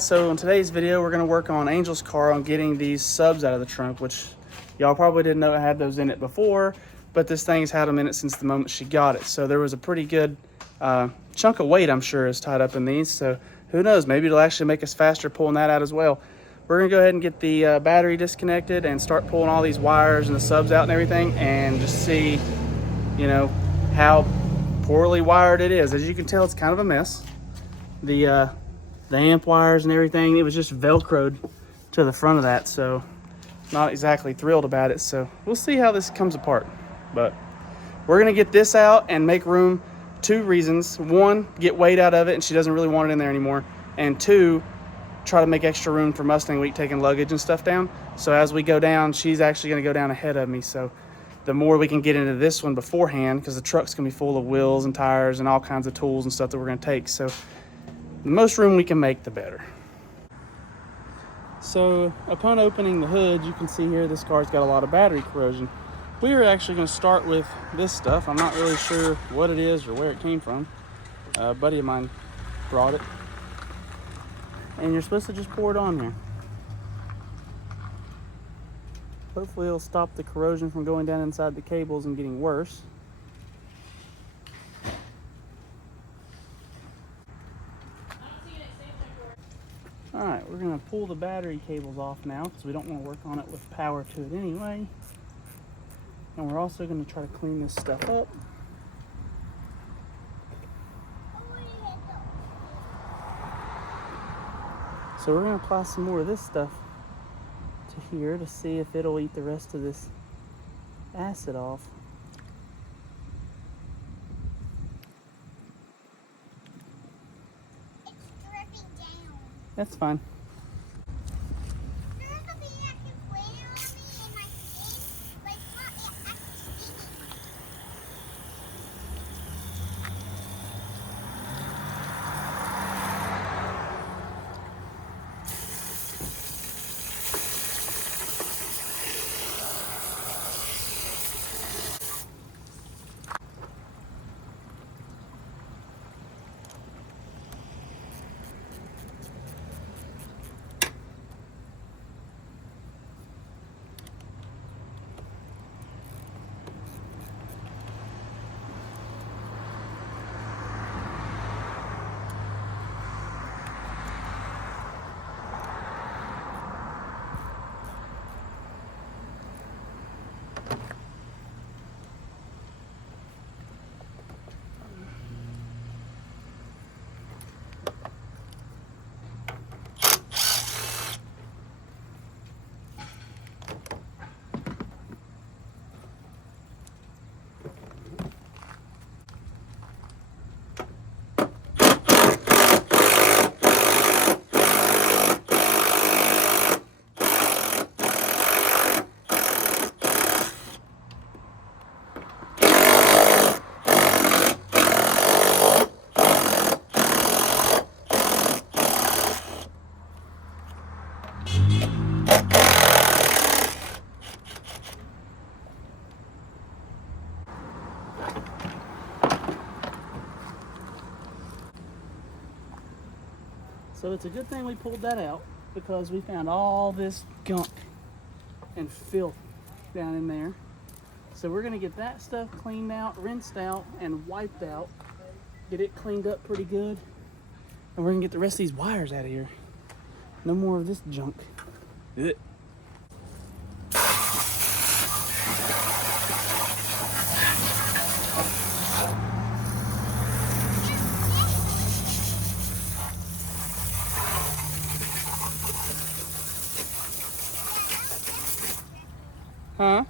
guys, so in today's video we're going to work on Angel's car on getting these subs out of the trunk, which y'all probably didn't know it had those in it before, but this thing's had them in it since the moment she got it. So there was a pretty good chunk of weight, I'm sure, is tied up in these. So who knows, maybe it'll actually make us faster pulling that out as well. We're going to go ahead and get the battery disconnected and start pulling all these wires and the subs out and everything, and just see, you know, how poorly wired it is. As you can tell, it's kind of a mess. The amp wires and everything, it was just velcroed to the front of that, so not exactly thrilled about it. So we'll see how this comes apart, but we're gonna get this out and make room. Two reasons: one, get weight out of it and she doesn't really want it in there anymore, and two, try to make extra room for Mustang Week taking luggage and stuff down. So as we go down, she's actually gonna go down ahead of me, so the more we can get into this one beforehand, because the truck's gonna be full of wheels and tires and all kinds of tools and stuff that we're gonna take. So the most room we can make, the better. So upon opening the hood, you can see here this car's got a lot of battery corrosion. We were actually going to start with this stuff. I'm not really sure what it is or where it came from. A buddy of mine brought it. And you're supposed to just pour it on here. Hopefully it'll stop the corrosion from going down inside the cables and getting worse. Alright, we're going to pull the battery cables off now because we don't want to work on it with power to it anyway. And we're also going to try to clean this stuff up. So we're going to apply some more of this stuff to here to see if it'll eat the rest of this acid off. That's fine. So it's a good thing we pulled that out, because we found all this gunk and filth down in there. So we're gonna get that stuff cleaned out, rinsed out, and wiped out. Get it cleaned up pretty good. And we're gonna get the rest of these wires out of here. No more of this junk. Ugh. Huh?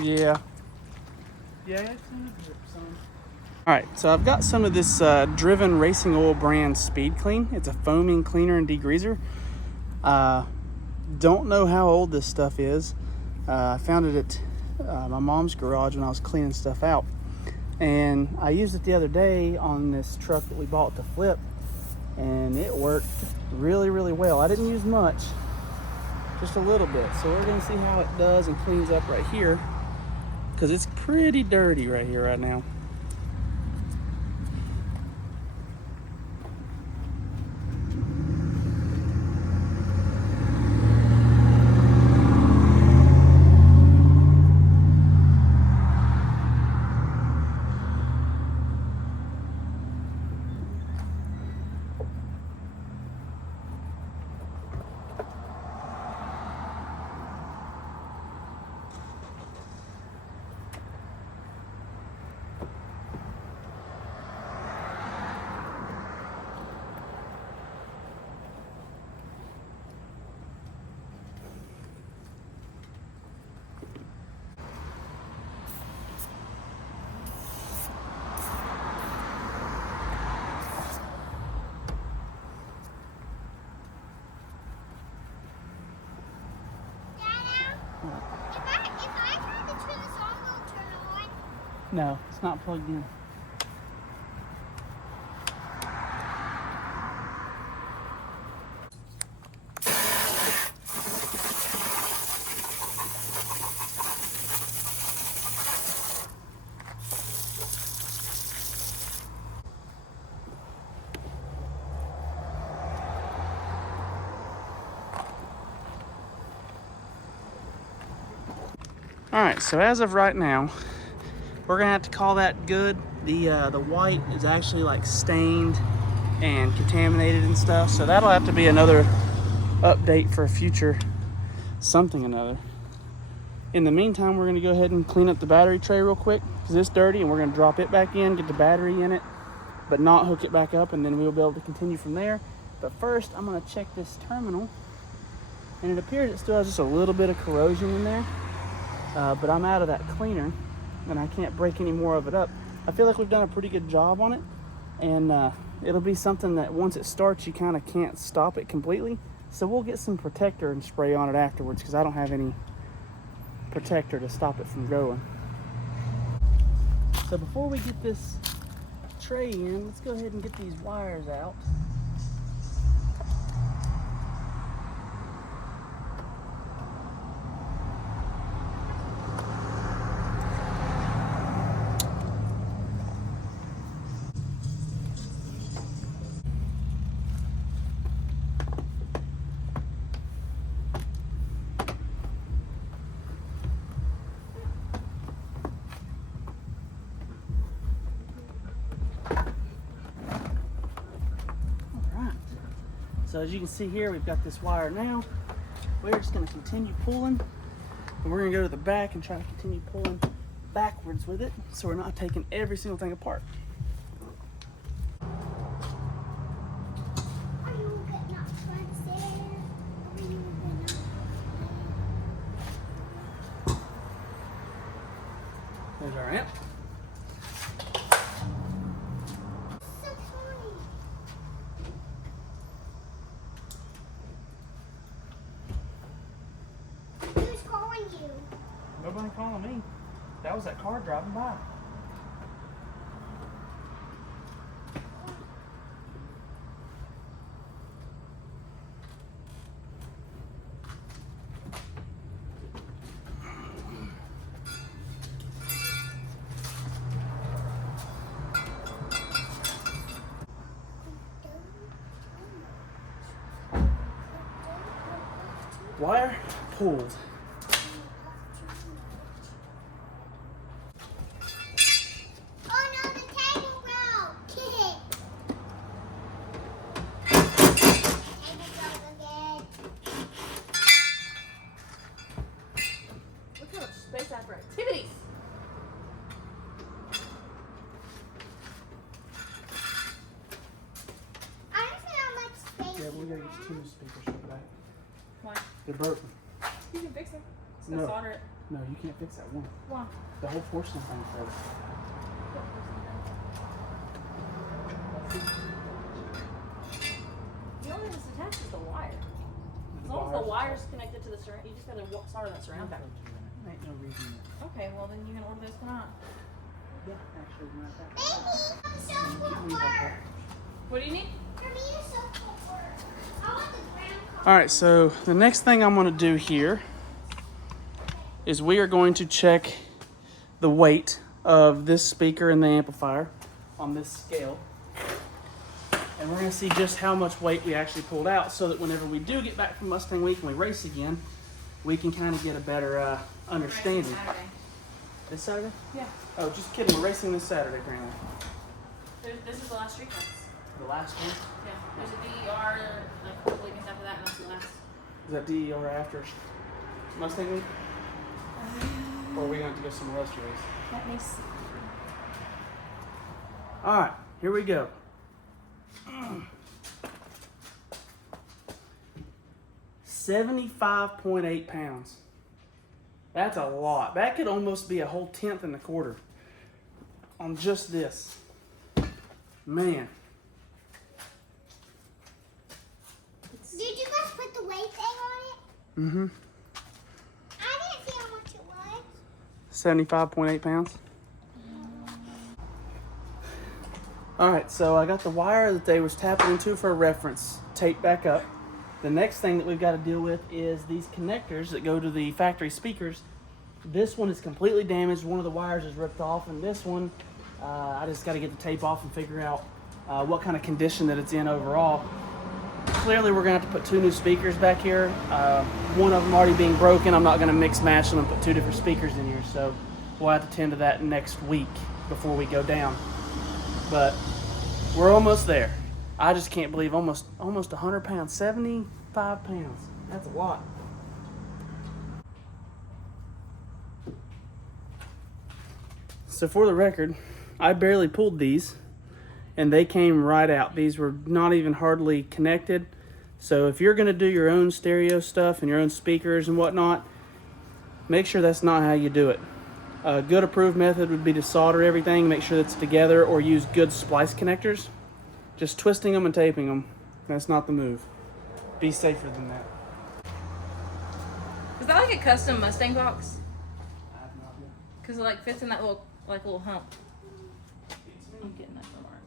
Yeah. Yeah, it's in the drip, son. Alright, so I've got some of this Driven Racing Oil brand Speed Clean. It's a foaming cleaner and degreaser. Don't know how old this stuff is. I found it at my mom's garage when I was cleaning stuff out. And I used it the other day on this truck that we bought to flip. And it worked really, really well. I didn't use much. Just a little bit. So we're going to see how it does and cleans up right here, because it's pretty dirty right here right now. No, it's not plugged in. All right, so as of right now, we're gonna have to call that good. The white is actually like stained and contaminated and stuff, so that'll have to be another update for a future something another. In the meantime, we're gonna go ahead and clean up the battery tray real quick because it's dirty, and we're gonna drop it back in, get the battery in it, but not hook it back up, and then we'll be able to continue from there. But first, I'm gonna check this terminal, and it appears it still has just a little bit of corrosion in there. But I'm out of that cleaner and I can't break any more of it up. I feel like we've done a pretty good job on it, and it'll be something that once it starts, you kind of can't stop it completely. So we'll get some protector and spray on it afterwards because I don't have any protector to stop it from going. So before we get this tray in, let's go ahead and get these wires out. So as you can see here, we've got this wire now. We're just gonna continue pulling, and we're gonna go to the back and try to continue pulling backwards with it so we're not taking every single thing apart. There's our amp. Nobody calling me. That was that car driving by. Wire pulled. Activities. I don't see how much space. Yeah, we gotta get two speakers shut back. Why? They're burping. You can fix it. Just No. solder it. No, you can't fix that one. Why? The whole porcelain thing froze. The only thing that's attached is the wire. As long as the wire's connected to the surround, you just gotta solder that surround back. Ain't no reason. Okay, well then you can order those tonight. Yeah, actually, not that. What do you need? All right, so the next thing I'm going to do here is we are going to check the weight of this speaker and the amplifier on this scale. And we're going to see just how much weight we actually pulled out so that whenever we do get back from Mustang Week and we race again, we can kind of get a better understanding. Saturday. This Saturday? Yeah. Oh, just kidding. We're racing this Saturday, apparently. This is the last street race. The last one? Yeah. There's a DER like a couple weekends after that, and that's the last. Is that DER after Mustang Week? Or are we going to have to go somewhere else to race? Let me see. All right, here we go. 75.8 pounds. That's a lot. That could almost be a whole tenth and a quarter on just this. Man. Did you guys put the weight thing on it? Mm-hmm. I didn't see how much it was. 75.8 pounds. All right, so I got the wire that they was tapping into for a reference taped back up. The next thing that we've got to deal with is these connectors that go to the factory speakers. This one is completely damaged. One of the wires is ripped off, and this one, I just got to get the tape off and figure out what kind of condition that it's in overall. Clearly, we're going to have to put 2 new speakers back here. One of them already being broken. I'm not going to mix match them and put 2 different speakers in here, so we'll have to tend to that next week before we go down. But we're almost there. I just can't believe almost 100 pounds, 75 pounds. That's a lot. So for the record, I barely pulled these and they came right out. These were not even hardly connected. So if you're gonna do your own stereo stuff and your own speakers and whatnot, make sure that's not how you do it. A good approved method would be to solder everything, make sure it's together, or use good splice connectors. Just twisting them and taping them, that's not the move. Be safer than that. Is that like a custom Mustang box? I have no idea. Because it like fits in that little hump. I'm getting that from Mark.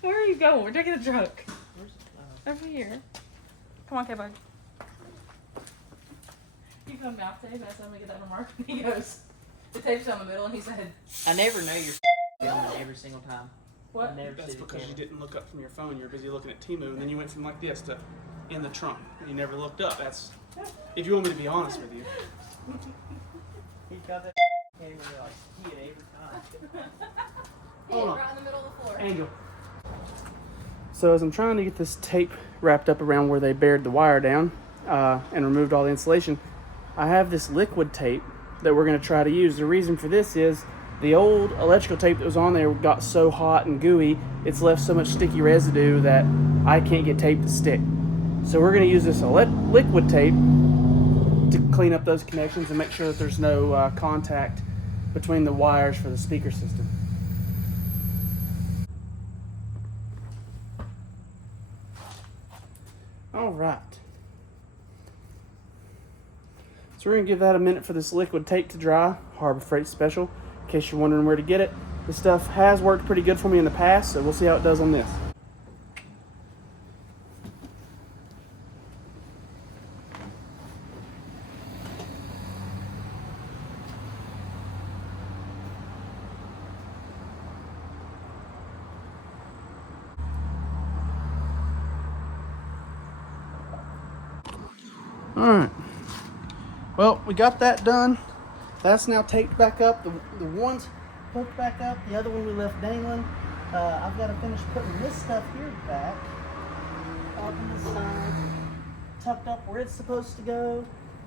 Where are you going? We're taking a truck. Over here. Come on, K-Bug. You found mouth tape, and I said I'm gonna get that from Mark. And he goes, the tape's down the middle, and he said, I never know you're filming every single time. what? I never That's see the because you camera. didn't look up from your phone. You're busy looking at Timu, and then you went from like this to in the trunk. And you never looked up. That's if you want me to be honest with you. He got that camera like he at every time. Hold on. Right in the middle of the floor. Angel. So as I'm trying to get this tape wrapped up around where they bared the wire down and removed all the insulation, I have this liquid tape that we're going to try to use. The reason for this is the old electrical tape that was on there got so hot and gooey, it's left so much sticky residue that I can't get tape to stick. So we're going to use this liquid tape to clean up those connections and make sure that there's no contact between the wires for the speaker system. All right. So we're gonna give that a minute for this liquid tape to dry. Harbor Freight special, in case you're wondering where to get it. This stuff has worked pretty good for me in the past, so we'll see how it does on this. All right. Well, we got that done. That's now taped back up. The one's hooked back up. The other one we left dangling. I've got to finish putting this stuff here back up on the side, tucked up where it's supposed to go.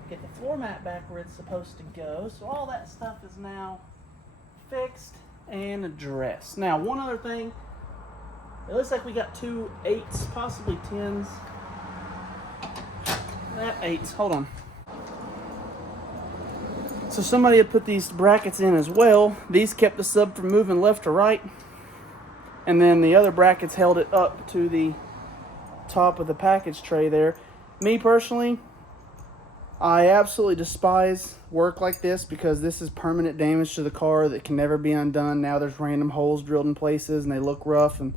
Get the floor mat back where it's supposed to go. So all that stuff is now fixed and addressed. Now, one other thing. It looks like we got 2 8s, possibly 10s. That 8s. Hold on. So somebody had put these brackets in as well. These kept the sub from moving left to right. And then the other brackets held it up to the top of the package tray there. Me personally, I absolutely despise work like this because this is permanent damage to the car that can never be undone. Now there's random holes drilled in places and they look rough. And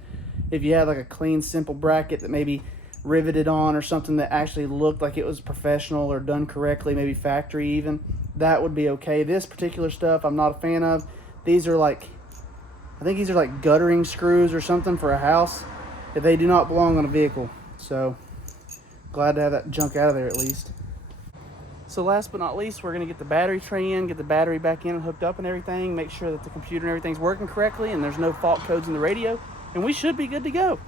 if you had like a clean, simple bracket that maybe riveted on or something that actually looked like it was professional or done correctly, maybe factory even, that would be okay. This particular stuff I'm not a fan of. These are like, I think these are like guttering screws or something for a house. They do not belong on a vehicle. So glad to have that junk out of there at least. So last but not least, we're going to get the battery tray in, get the battery back in and hooked up and everything, make sure that the computer and everything's working correctly and there's no fault codes in the radio, and we should be good to go.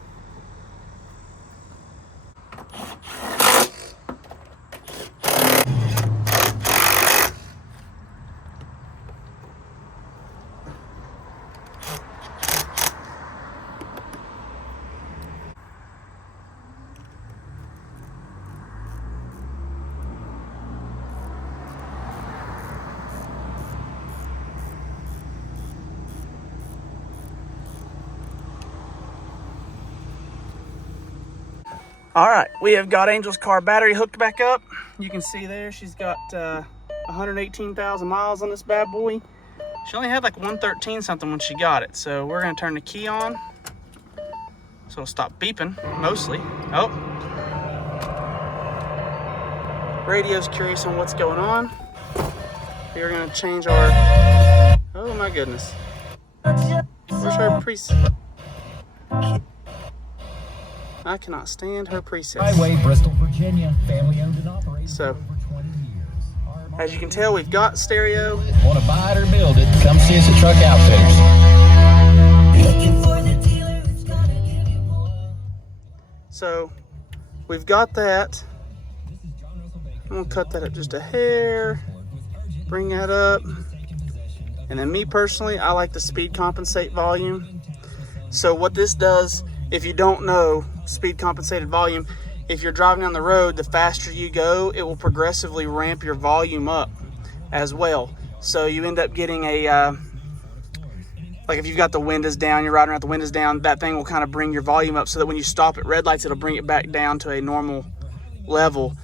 All right, we have got Angel's car battery hooked back up. You can see there she's got 118,000 miles on this bad boy. She only had like 113 something when she got it. So we're gonna turn the key on so it'll stop beeping, mostly. Oh. Radio's curious on what's going on. We're gonna change our, oh my goodness. Where's her preset? I cannot stand her presets. Highway, Bristol, Virginia, family owned and operated So, for over 20 years. as you can tell, we've got stereo. Want to buy it or build it? Come see us at Truck Outfitters. So, we've got that. I'm gonna cut that up just a hair. Bring that up. And then me personally, I like the speed compensate volume. So what this does, if you don't know speed compensated volume, if you're driving down the road, the faster you go, it will progressively ramp your volume up as well. So you end up getting a, like if you've got the windows down, you're riding around with the windows down, that thing will kind of bring your volume up so that when you stop at red lights, it'll bring it back down to a normal level.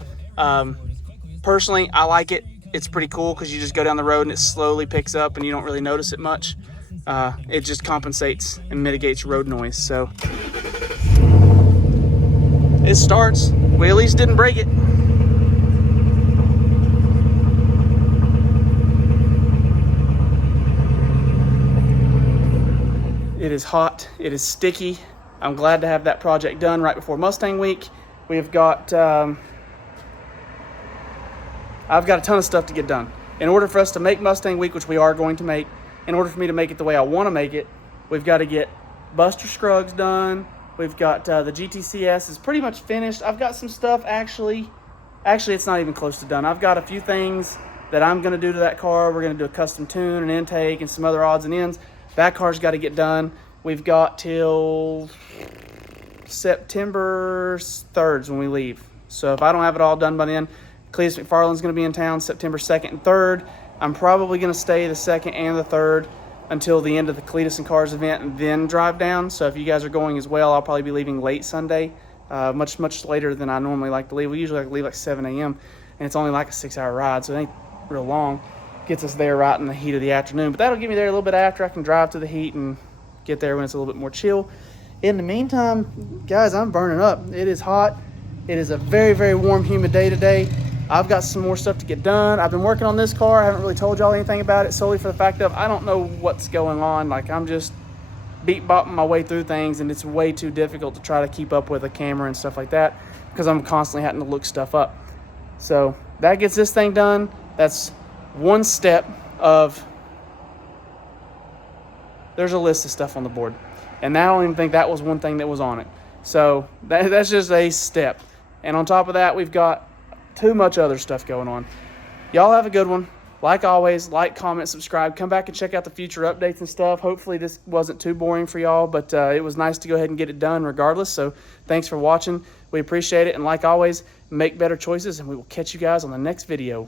Personally, I like it. It's pretty cool because you just go down the road and it slowly picks up and you don't really notice it much. It just compensates and mitigates road noise. So it starts. We at least didn't break it. It is hot. It is sticky. I'm glad to have that project done right before Mustang Week. We've got I've got a ton of stuff to get done. In order for us to make Mustang Week, which we are going to make, in order for me to make it the way I want to make it, we've got to get Buster Scruggs done. We've got the GTCS is pretty much finished. I've got some stuff actually it's not even close to done. I've got a few things that I'm going to do to that car. We're going to do a custom tune, an intake, and some other odds and ends. That car's got to get done. We've got till September 3rd when we leave. So if I don't have it all done by then, Cletus McFarland's going to be in town September 2nd and 3rd. I'm probably going to stay the 2nd and the 3rd until the end of the Cletus and Cars event and then drive down. So if you guys are going as well, I'll probably be leaving late Sunday, much later than I normally like to leave. We usually like to leave like 7 a.m. and it's only like a 6-hour ride, so it ain't real long. Gets us there right in the heat of the afternoon. But that'll get me there a little bit after. I can drive to the heat and get there when it's a little bit more chill. In the meantime, guys, I'm burning up. It is hot. It is a very, very warm, humid day today. I've got some more stuff to get done. I've been working on this car. I haven't really told y'all anything about it solely for the fact of I don't know what's going on. Like I'm just beat-bopping my way through things and it's way too difficult to try to keep up with a camera and stuff like that because I'm constantly having to look stuff up. So that gets this thing done. That's one step of, there's a list of stuff on the board. And I don't even think that was one thing that was on it. So that's just a step. And on top of that, we've got too much other stuff going on. Y'all have a good one. Like always, like, comment, subscribe. Come back and check out the future updates and stuff. Hopefully this wasn't too boring for y'all, but it was nice to go ahead and get it done regardless. So thanks for watching. We appreciate it. And like always, make better choices, and we will catch you guys on the next video.